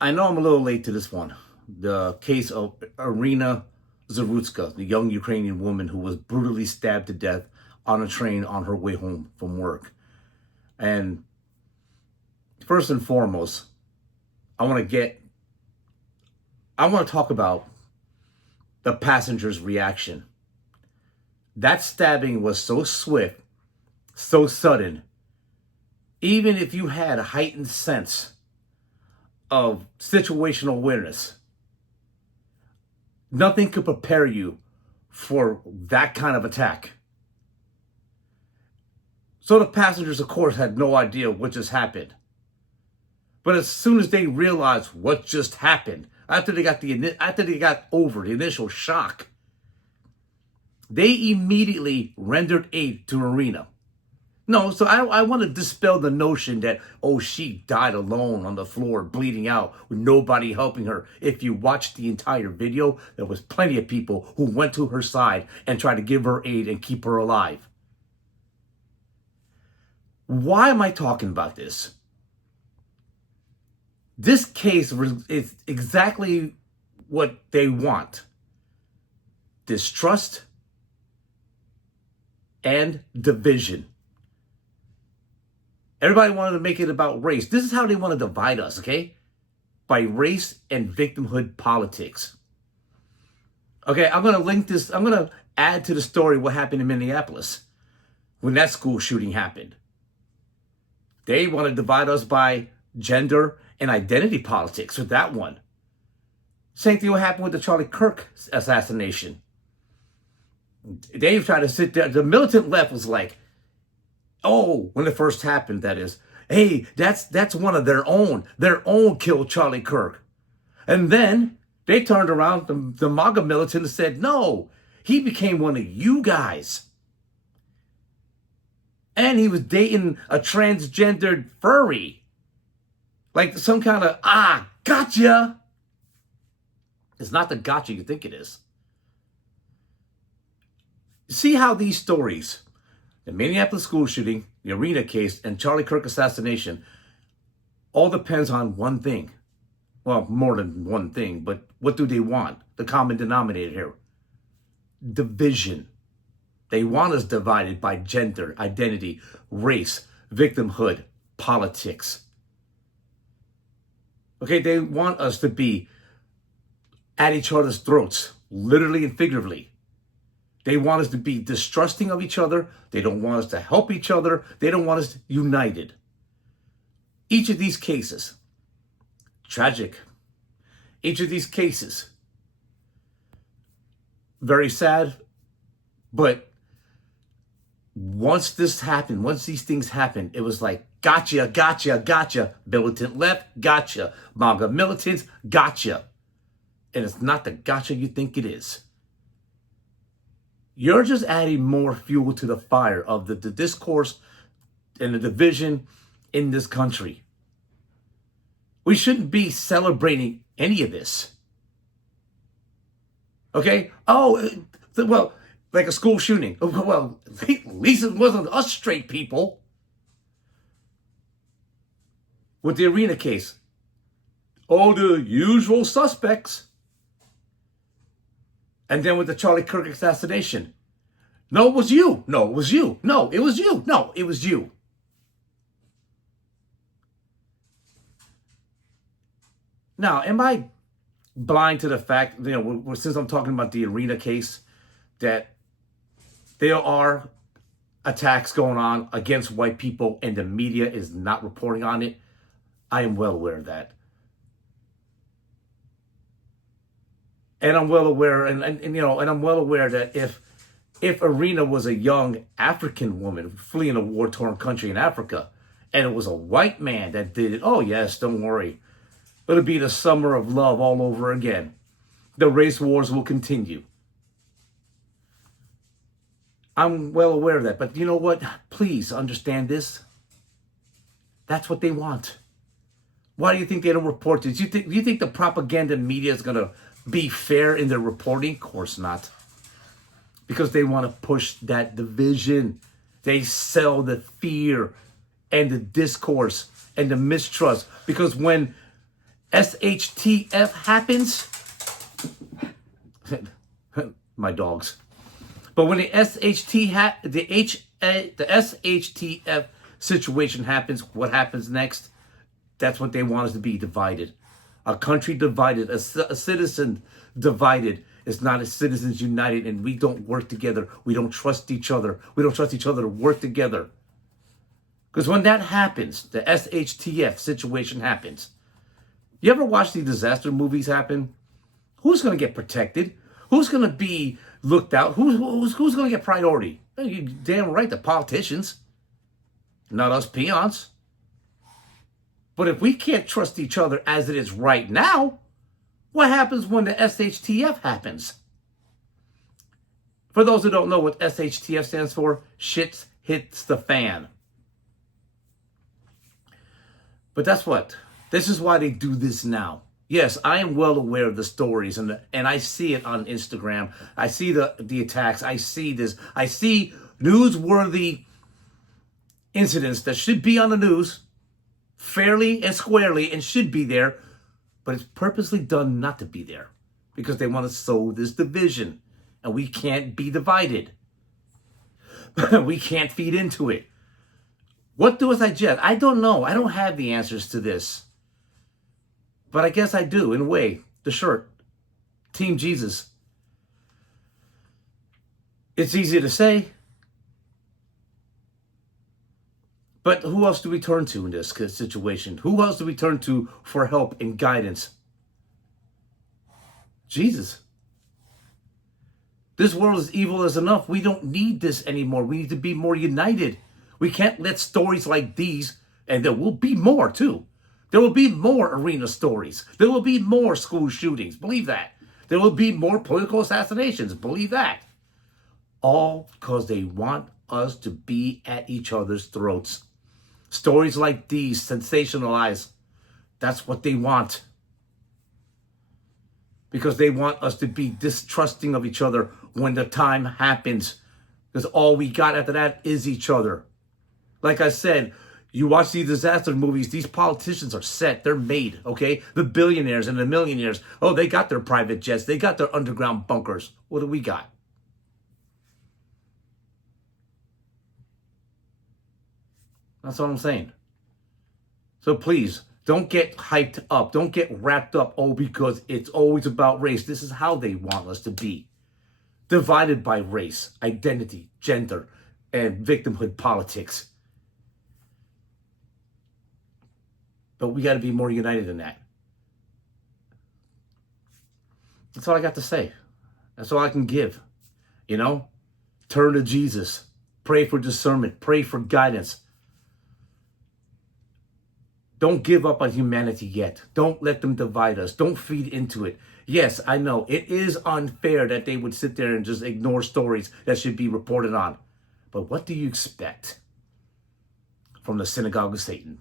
I know I'm a little late to this one. The case of Irina Zarutska, the young Ukrainian woman who was brutally stabbed to death on a train on her way home from work. And first and foremost, I want to talk about the passenger's reaction. That stabbing was so swift, so sudden. Even if you had a heightened sense of situational awareness, nothing could prepare you for that kind of attack. So the passengers, of course, had no idea what just happened. But as soon as they realized what just happened, after they got over the initial shock, they immediately rendered aid to Irina. No, so I want to dispel the notion that, oh, she died alone on the floor, bleeding out, with nobody helping her. If you watch the entire video, there was plenty of people who went to her side and tried to give her aid and keep her alive. Why am I talking about this? This case is exactly what they want. Distrust and division. Everybody wanted to make it about race. This is how they want to divide us, okay? By race and victimhood politics. Okay, I'm going to link this. I'm going to add to the story what happened in Minneapolis when that school shooting happened. They want to divide us by gender and identity politics with that one. Same thing what happened with the Charlie Kirk assassination. They tried to sit there. The militant left was like, oh, when it first happened, that is, hey, that's one of their own. Their own killed Charlie Kirk. And then they turned around, the MAGA militant, and said, no, he became one of you guys. And he was dating a transgendered furry. Like some kind of, gotcha. It's not the gotcha you think it is. See how these stories, the Minneapolis school shooting, the Irina case, and Charlie Kirk assassination, all depends on one thing. Well, more than one thing, but what do they want? The common denominator here. Division. They want us divided by gender, identity, race, victimhood, politics. Okay, they want us to be at each other's throats, literally and figuratively. They want us to be distrusting of each other. They don't want us to help each other. They don't want us united. Each of these cases, tragic. Each of these cases, very sad. But once this happened, once these things happened, it was like, gotcha, gotcha, gotcha. Militant left, gotcha. MAGA militants, gotcha. And it's not the gotcha you think it is. You're just adding more fuel to the fire of the discourse and the division in this country. We shouldn't be celebrating any of this. Okay? Oh, well, like a school shooting. Well, at least it wasn't us straight people. With the Irina case. Oh, the usual suspects. And then with the Charlie Kirk assassination. No, it was you. No, it was you. No, it was you. No, it was you. Now, am I blind to the fact, since I'm talking about the Irina case, that there are attacks going on against white people and the media is not reporting on it? I am well aware of that. And I'm well aware, and I'm well aware that if Irina was a young African woman fleeing a war-torn country in Africa, and it was a white man that did it, oh yes, don't worry. It'll be the summer of love all over again. The race wars will continue. I'm well aware of that, but you know what? Please understand this. That's what they want. Why do you think they don't report this? Do you think the propaganda media is going to be fair in their reporting? Of course not. Because they want to push that division. They sell the fear and the discourse and the mistrust. Because when SHTF happens, my dogs. But when the SHTF situation happens, what happens next? That's what they want us to be, divided. A country divided, a citizen divided is not a citizens united, and we don't work together. We don't trust each other. We don't trust each other to work together. Because when that happens, the SHTF situation happens. You ever watch the disaster movies happen? Who's going to get protected? Who's going to be looked out? Who's going to get priority? You're damn right, the politicians, not us peons. But if we can't trust each other as it is right now, what happens when the SHTF happens? For those who don't know what SHTF stands for, shit hits the fan. But that's what. This is why they do this now. Yes, I am well aware of the stories, and I see it on Instagram. I see the attacks. I see this. I see newsworthy incidents that should be on the news fairly and squarely and should be there, but it's purposely done not to be there because they want to sow this division, and we can't be divided. We can't feed into it. What do I suggest? I don't know. I don't have the answers to this. But I guess I do, in a way. The shirt. Team Jesus. It's easy to say. But who else do we turn to in this situation? Who else do we turn to for help and guidance? Jesus. This world is evil as enough. We don't need this anymore. We need to be more united. We can't let stories like these, and there will be more too. There will be more arena stories. There will be more school shootings. Believe that. There will be more political assassinations. Believe that. All because they want us to be at each other's throats. Stories like these sensationalize. That's what they want. Because they want us to be distrusting of each other when the time happens. Because all we got after that is each other. Like I said, you watch these disaster movies, these politicians are set. They're made, okay? The billionaires and the millionaires, oh, they got their private jets. They got their underground bunkers. What do we got? That's all I'm saying. So please, don't get hyped up. Don't get wrapped up, oh, because it's always about race. This is how they want us to be. Divided by race, identity, gender, and victimhood politics. But we got to be more united than that. That's all I got to say. That's all I can give. You know? Turn to Jesus. Pray for discernment. Pray for guidance. Don't give up on humanity yet. Don't let them divide us. Don't feed into it. Yes, I know. It is unfair that they would sit there and just ignore stories that should be reported on. But what do you expect from the synagogue of Satan?